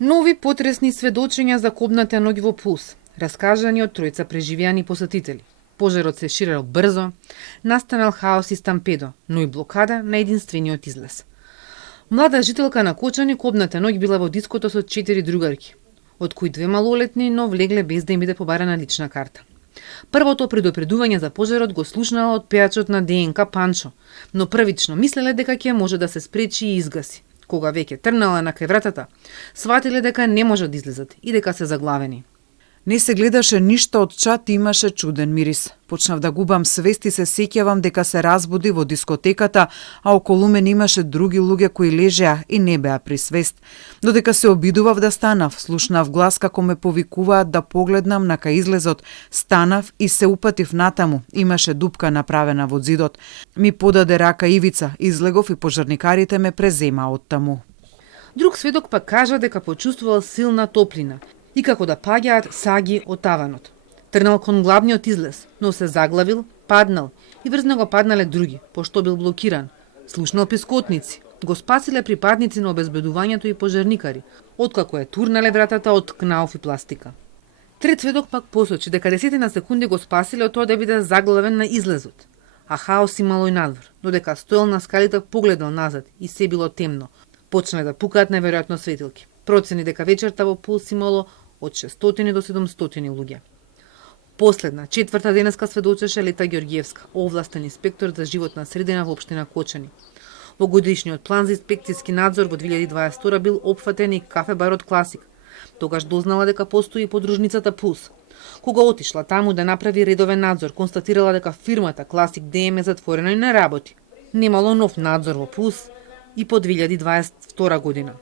Нови потресни сведочења за кобната ноќ во Пулс, раскажани од тројца преживеани посетители. Пожарот се ширел брзо, настанал хаос и стампедо, но и блокада на единствениот излез. Млада жителка на Кочани кобната ноќ била во диското со 4 другарки, од кои 2 малолетни, но влегле без да им биде побарана лична карта. Првото предупредување за пожарот го слушнала од пејачот на ДНК Панчо, но првично мислеле дека ќе може да се спречи и изгаси. Кога веќе трнала на кај вратата, сватиле дека не може да излезат и дека се заглавени. Не се гледаше ништо од чат и имаше чуден мирис. Почнав да губам свест и се сеќавам дека се разбуди во дискотеката, а околу мене имаше други луѓе кои лежеа и не беа при свест. Додека се обидував да станав, слушнав глас како ме повикуваат да погледнам на кај излезот. Станав и се упатив натаму. Имаше дупка направена во зидот. Ми подаде рака Ивица, излегов и пожарникарите ме презема оттаму. Друг сведок пак кажа дека почувствувал силна топлина и како да паѓаат саги од таванот. Трнал кон главниот излез, но се заглавил, паднал и врз него паднале други, пошто бил блокиран. Слушнал пискотници. Го спасиле припадници на обезбедувањето и пожарникари, откако е турнале вратата од кнауф и пластика. Трет сведок пак посочи дека 10 на секунди го спасиле од тоа да биде заглавен на излезот. А хаос имало и надвор, додека стоел на скалите погледнал назад и се било темно. Почнале да пукаат неверојатно светилки. Процени дека вечерта во Пулс имало од 600 до 700 луѓе. Последна, четврта денеска сведочеше Лета Ѓорѓиевска, овластен инспектор за животна средина во општина Кочани. Во годишниот план за инспекцијски надзор во 2022 бил опфатен и кафе-барот Класик. Тогаш дознала дека постои подружницата Пулс. Кога отишла таму да направи редовен надзор, констатирала дека фирмата Класик ДМ е затворена и не работи. Немало нов надзор во Пулс и по 2022 година.